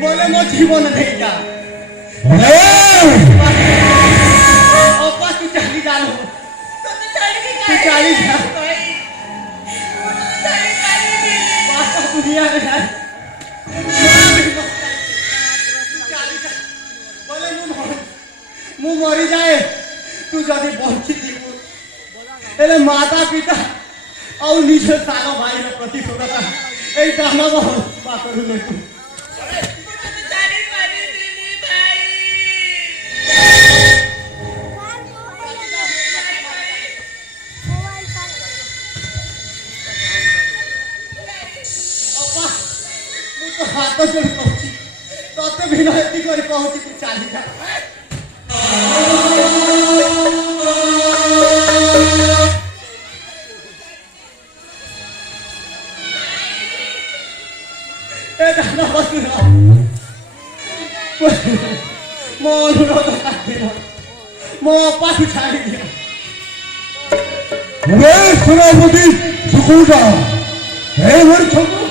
बोले मो जीवन नहीं जा तू चली जा तू चली जा दुनिया में बोले मु मरी जाए तू जदि बंची एले माता पिता और निज साग भाई प्रति बात हाथ जोड़ पहुंची तते विनती कर पहुंची तू चली जा ए दाना बसुरा मो अनुरोध करदिनो मो पास छाड़ी दिया वे सुनापति सुकुटा हे मोर छोटू